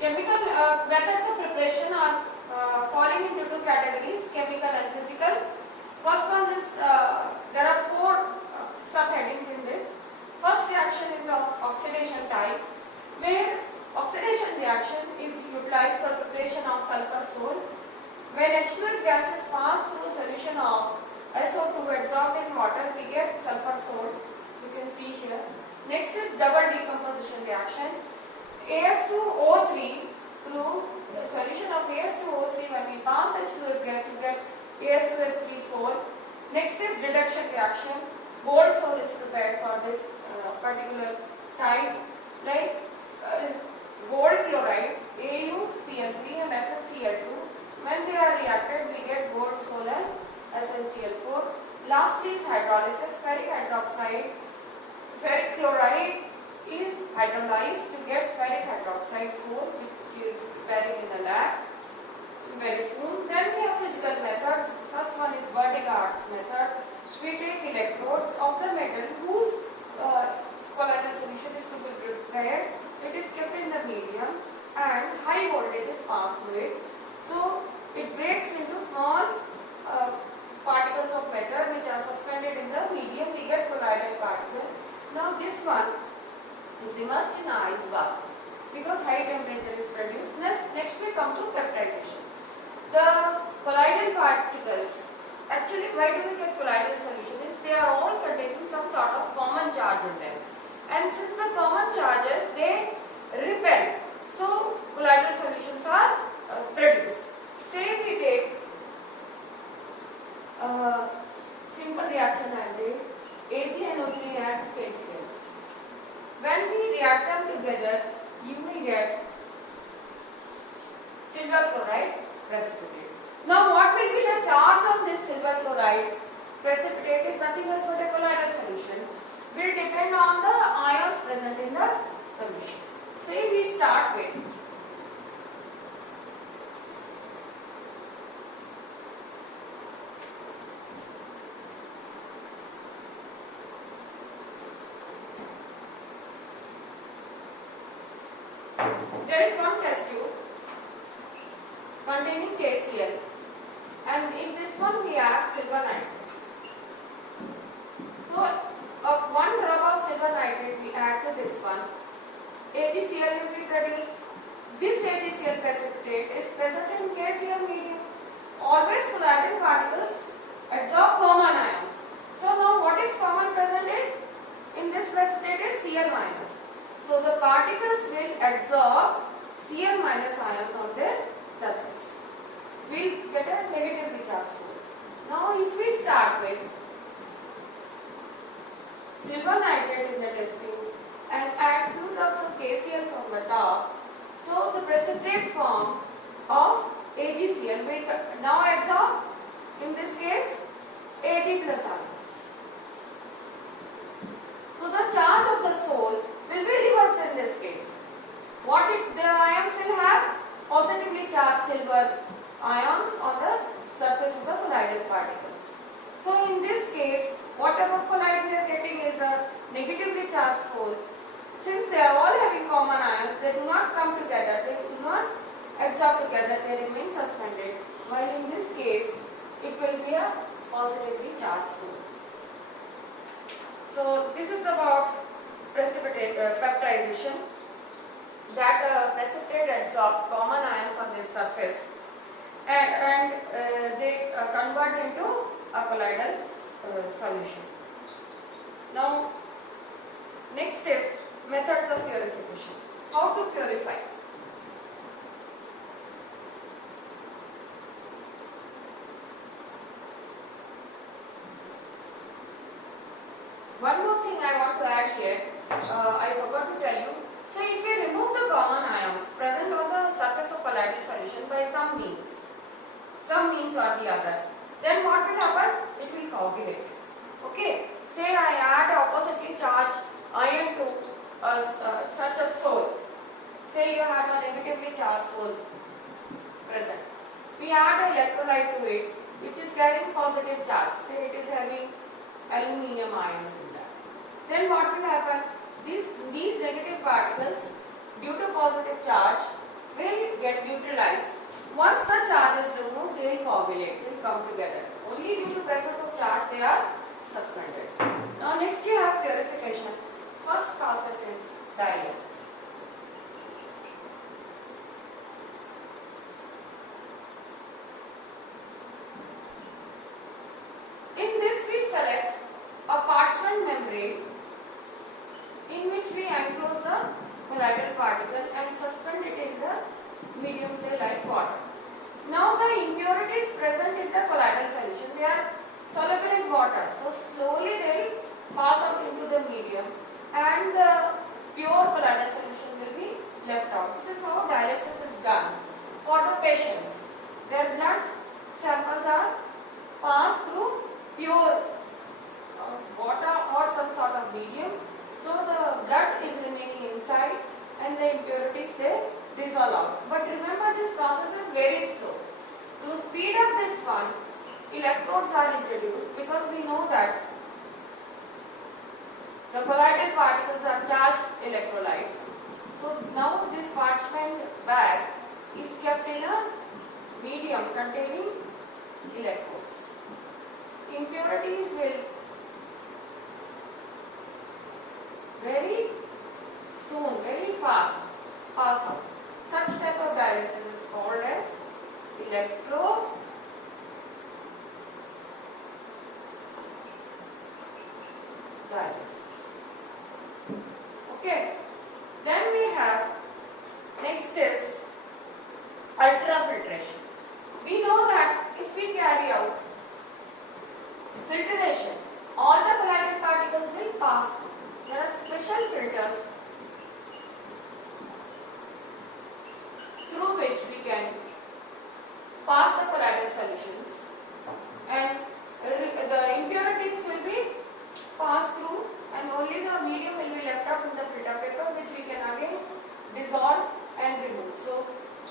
Chemical methods of preparation are falling into two categories, chemical and physical. First one is, there are four subheadings in this. First reaction is of oxidation type, where oxidation reaction is utilized for preparation of sulfur sol. When H2S gases pass through solution of SO2 adsorbed in water, we get sulfur sol. You can see here. Next is double decomposition reaction. AS2O3 through solution of AS2O3, when we pass H2S gas, you get AS2S3 sol. Next is reduction reaction. Gold sol is prepared for this particular type, like gold chloride, AuCl3 and SnCl2. When they are reacted, we get gold sol and SnCl4. Lastly is hydrolysis. Ferric hydroxide, ferric chloride is hydrolyzed to get ferric hydroxide sol, which we will be preparing in the lab very soon. Then we have physical methods. First one is Burdick-Art's method. We take electrodes of the metal whose colloidal solution is to be prepared. It is kept in the medium and high voltage is passed through it. So it breaks into small particles of matter which are suspended in the medium. We get colloidal particle. Now this one is immersed in ice bath because high temperature is produced. Next we come to peptidization. The colloidal particles, actually why do we get colloidal solution is they are all containing some sort of common charge in them, and since the common charges they repel, so colloidal solutions are produced. Say we take simple reaction aldehyde AgNO3 and KCl. When we react them together, you will get silver chloride precipitate. Now what will be the charge of this silver chloride precipitate is nothing else but a colloidal solution. Will depend on the ions present in the solution. Say we start with there is one test tube containing KCl, and in this one we add silver nitrate. So, one drop of silver nitrate we add to this one. AgCl will be produced. This AgCl precipitate is present in KCl medium. Always colloidal particles absorb common ions. So now what is common present is in this precipitate is Cl minus. So the particles will absorb Cl minus ions on their surface. We will get a negatively charged sol. Now if we start with silver nitrate in the test tube and add few drops of KCl from the top, so the precipitate form of AgCl will now absorb, in this case, Ag plus ions. So the charge of the sol will be reversed in this case. The ions will have positively charged silver ions on the surface of the colloidal particles. So in this case, what type of colloid we are getting is a negatively charged sol. Since they are all having common ions, they do not come together, they do not absorb together, they remain suspended. While in this case, it will be a positively charged sol. So this is about peptidization, that precipitate absorb common ions on this surface and they convert into a colloidal solution. Now next is methods of purification. How to purify? One more thing I want to add here, I forgot to tell you. So if we remove the common ions present on the surface of colloidal solution by some means or the other, then what will happen? It will coagulate. Okay, say I add oppositely charged ion to such a sol. Say you have a negatively charged sol present. We add electrolyte to it which is carrying positive charge. Say it is having aluminium ions in that. Then what will happen? These negative particles, due to positive charge, will get neutralized. Once the charge is removed, they will coagulate, they will come together. Only due to presence of charge they are suspended. Now next you have purification. First process is dialysis. In this we select a parchment membrane in which we enclose the colloidal particle and suspend it in the medium, say like water. Now the impurities present in the colloidal solution, they are soluble in water, so slowly they will pass out into the medium and the pure colloidal solution will be left out. This is how dialysis is done for the patients. Their blood samples are passed through pure water or some sort of medium, so the blood is remaining inside and the impurities they dissolve out. But remember, this process is very slow. To speed up this one, electrodes are introduced because we know that the colloidal particles are charged electrolytes. So now this parchment bag is kept in a medium containing electrodes. Impurities will very soon, very fast pass out. Such type of dialysis is called as electrodialysis. Okay. Then we have, next is ultrafiltration. We know that if we carry out filtration, all the colloidal particles will pass through. There are special filters through which we can pass the colloidal solutions, and the impurities will be passed through and only the medium will be left out in the filter paper, which we can again dissolve and remove. So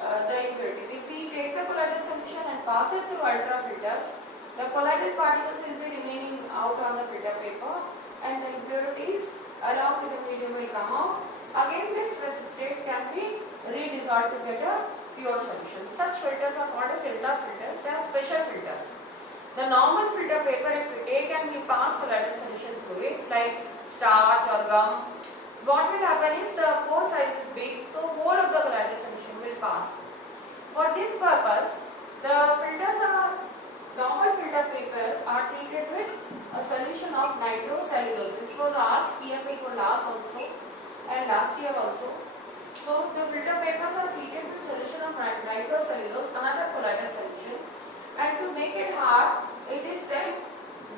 the impurities, if we take the colloidal solution and pass it through ultrafilters, the colloidal particles will be remaining out on the filter paper and the impurities along with the medium will come out. Again this precipitate can be redissolved to get a pure solution. Such filters are called as ultrafilters. They are special filters. The normal filter paper, if we take and we pass colloidal solution through it, like starch or gum, what will happen is the pore size is big, so whole of the colloidal solution will pass through. For this purpose, the filters are, normal filter papers are treated with a solution of nitrocellulose. This was asked here before last also and last year also. So the filter papers are treated with solution of nitrocellulose, another colloidal solution, and to make it hard, it is then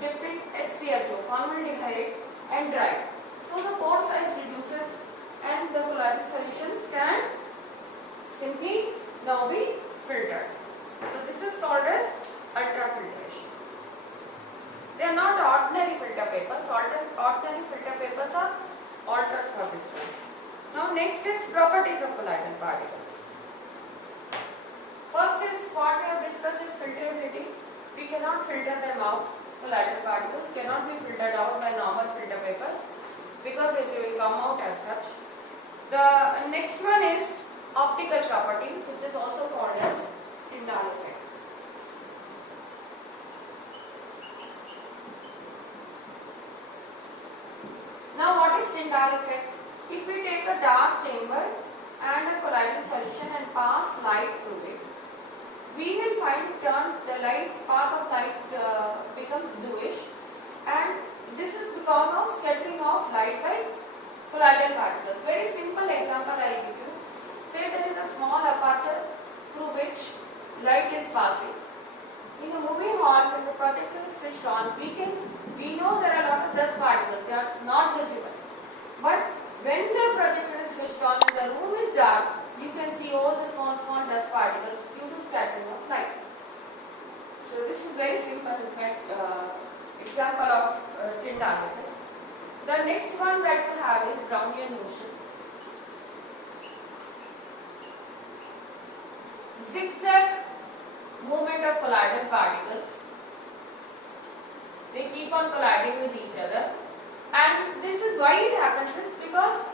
dipped in HCHO, formaldehyde, and dried. So the pore size reduces and the colloidal solutions can simply now be filtered. So this is called as ultrafiltration. They are not ordinary filter papers. Ordinary filter papers are altered for this one. Now next is properties of colloidal particles. First is what we have discussed is filterability. We cannot filter them out. Colloidal particles cannot be filtered out by normal filter papers because it will come out as such. The next one is optical property, which is also called as Tyndall effect. Now what is Tyndall effect? If we take a dark chamber and a colloidal solution and pass light through it, we will find the light, path of light becomes bluish, and this is because of scattering of light by colloidal particles. Very simple example I will give you. Say there is a small aperture through which light is passing. In a movie hall, when the projector is switched on, we know there are a lot of dust particles. They are not visible. But when the projector is switched on and the room is dark, you can see all the small dust particles due to scattering of light. So this is very simple, in fact, example of Tyndall effect. The next one that we have is Brownian motion. Zigzag movement of colloidal particles. They keep on colliding with each other, and this is why it happens is because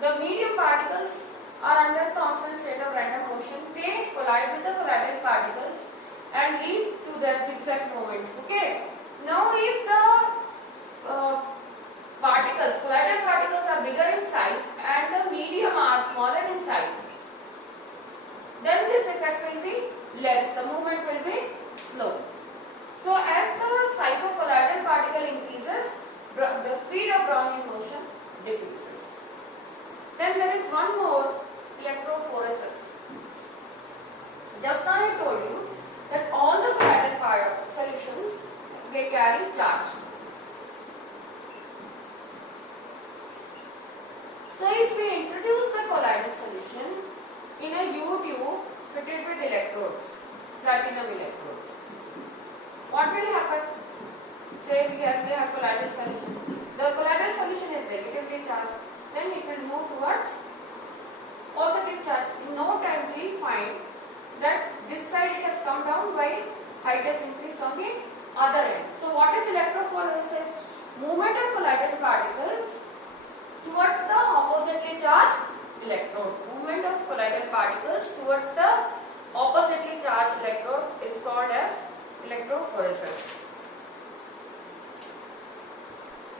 the medium particles are under a constant state of random motion, they collide with the colloidal particles and lead to their zigzag movement. Okay. Now, if the colloidal particles are bigger in size and the medium are smaller in size, then this effect will be less, the movement will be slow. So as the size of colloidal particle increases, the speed of Brownian motion decreases. Then there is one more, electrophoresis. Just now I told you that all the colloidal solutions, they carry charge. So if we introduce the colloidal solution in a U tube fitted with electrodes, platinum electrodes, what will happen? Say here we have colloidal solution. The colloidal solution is negatively charged. Then it will move towards positive charge. In no time we will find that this side it has come down while height has increased on the other end. So what is electrophoresis? Movement of colloidal particles towards the oppositely charged electrode. Movement of colloidal particles towards the oppositely charged electrode is called as electrophoresis.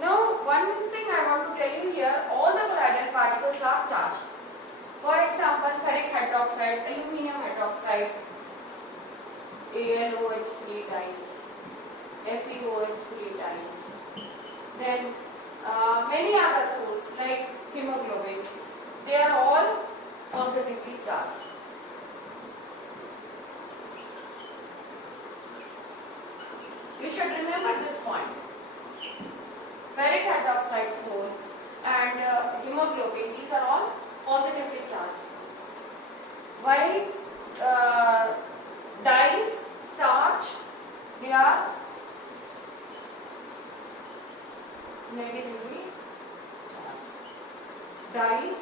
Now, one thing I want to tell you here, all the colloidal particles are charged. For example, ferric hydroxide, aluminum hydroxide, AlOH 3 times, FeOH 3 times, then many other salts like hemoglobin, they are all positively charged. You should remember this point. Ferric hydroxide salt and hemoglobin, these are all positively charged. While dyes, starch, they are negatively charged. Dyes,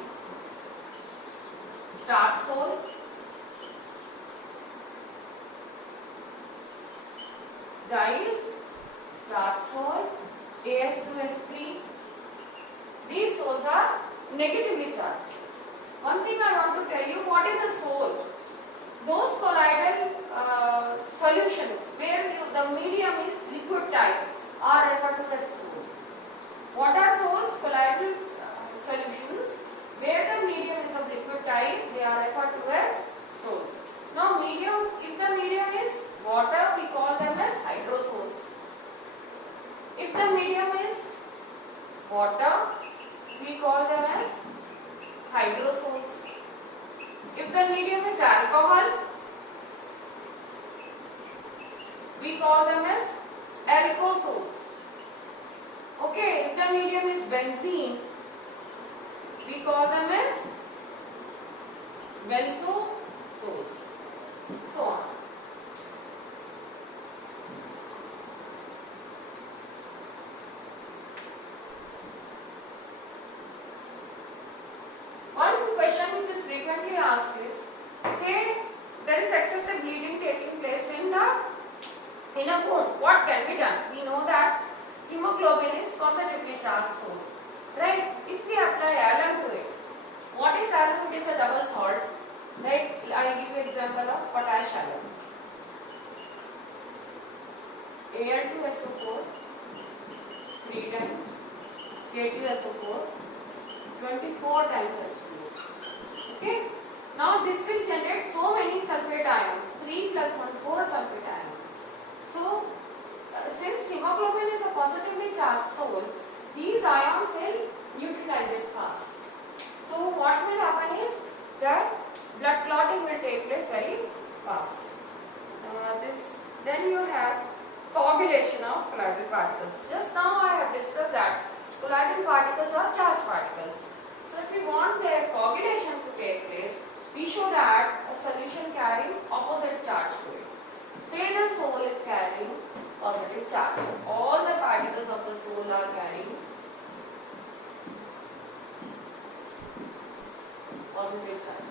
starch salt, dyes, starch salt, As2S3, these salts are negatively charged. One thing I want to tell you, what is a salt? Those colloidal solutions where the medium is liquid type are referred to as salt. What are salts? Colloidal solutions where the medium is of liquid type, they are referred to as salts. Now medium, if the medium is water, we call them as hydrosols. If the medium is water, we call them as hydrosols. If the medium is alcohol, we call them as alcosols. Okay, if the medium is benzene, we call them as benzosols. So on. One question which is frequently asked is, say there is excessive bleeding taking place in a wound. What can be done? We know that hemoglobin is positively charged salt, right? If we apply alum to it, what is alum? It is a double salt. Like I will give you example of potash alum. Al2SO4 3 times, K2SO4 24 times H2O. Okay. Now this will generate so many sulfate ions, 3 plus 1, 4 sulfate ions. So since hemoglobin is a positively charged salt, these ions will neutralize it fast. So what will happen is that blood clotting will take place very fast. Then you have coagulation of colloidal particles. Just now I have discussed that colloidal particles are charged particles. So if we want their coagulation to take place, we should add a solution carrying opposite charge to it. Say the soul is carrying positive charge. All the particles of the soul are carrying positive charge.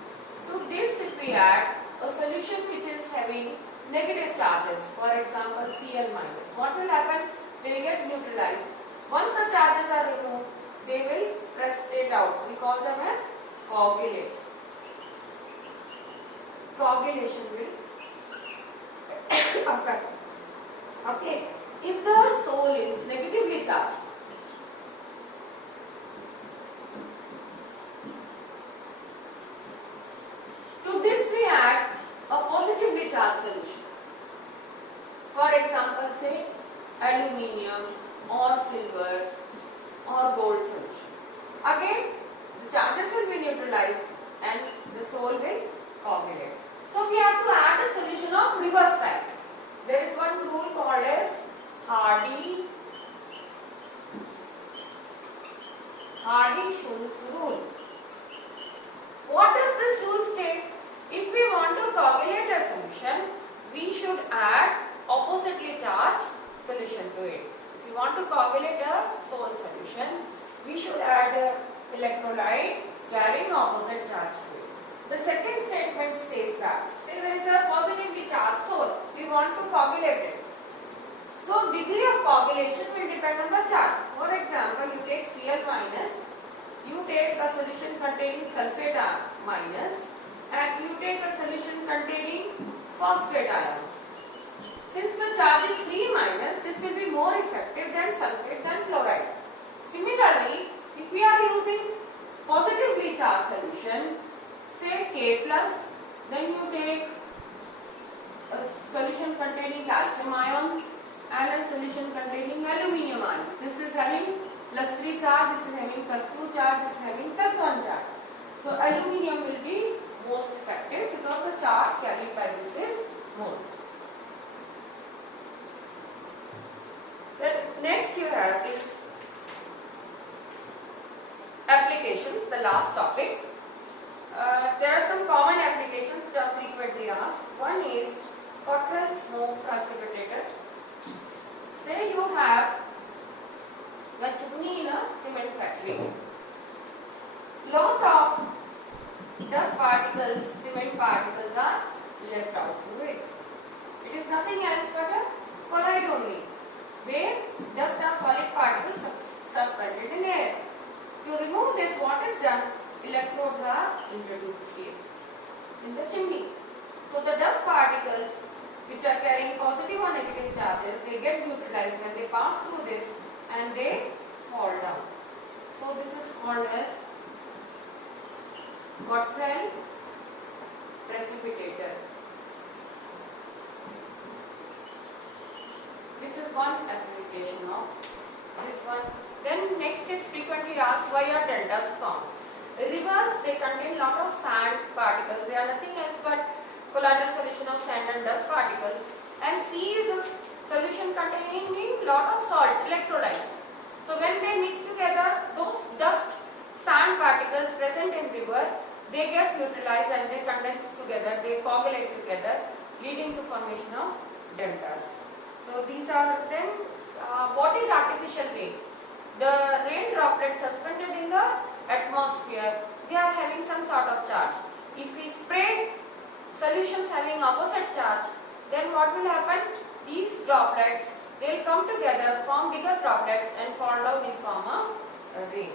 To this, if we add a solution which is having negative charges, for example Cl minus, what will happen? They will get neutralized. Once the charges are removed, they will precipitate out. We call them as coagulate. coagulation will occur. Okay, if the soul is negatively charged, to this we add a positively charged solution. For example, say aluminium or silver or gold solution. Again, the charges will be neutralized and the soul will coagulate. So we have to add a solution of reverse type. There is one rule called as Hardy-Schulz rule. What does this rule state? If we want to coagulate a solution, we should add oppositely charged solution to it. If we want to coagulate a soul solution, we should add an electrolyte carrying opposite charge to it. The second statement says that, say there is a positively charged soul, we want to coagulate it. So degree of coagulation will depend on the charge. For example, you take Cl minus, you take a solution containing sulfate minus, and you take a solution containing phosphate ions. Since the charge is 3 minus, this will be more effective than sulfate than chloride. Similarly, if we are using positively charged solution, say K plus, then you take a solution containing calcium ions and a solution containing aluminium ions. This is having plus 3 charge, this is having plus 2 charge, this is having plus 1 charge. So aluminium will be most effective because the charge carried by this is more. Then next you have is applications, the last topic. There are some common applications which are frequently asked. One is Cottrell smoke precipitator. Say you have a chimney in a cement factory. Lot of dust particles, cement particles are left out to it. It is nothing else but a colloid only, where dust or solid particles suspended in air. To remove this, what is done? Electrodes are introduced here in the chimney. So the dust particles which are carrying positive or negative charges, they get neutralized when they pass through this and they fall down. So this is called as Cottrell precipitator. This is one application of this one. Then next is frequently asked, why are deltas formed? Rivers, they contain lot of sand particles. They are nothing else but colloidal solution of sand and dust particles. And sea is a solution containing lot of salts, electrolytes. So when they mix together, those dust sand particles present in river, they get neutralized and they condense together, they coagulate together, leading to formation of deltas. So these are then, what is artificial rain? The rain droplets suspended in the atmosphere, they are having some sort of charge. If we spray solutions having opposite charge, then what will happen? These droplets, they will come together, form bigger droplets and fall down in form of rain.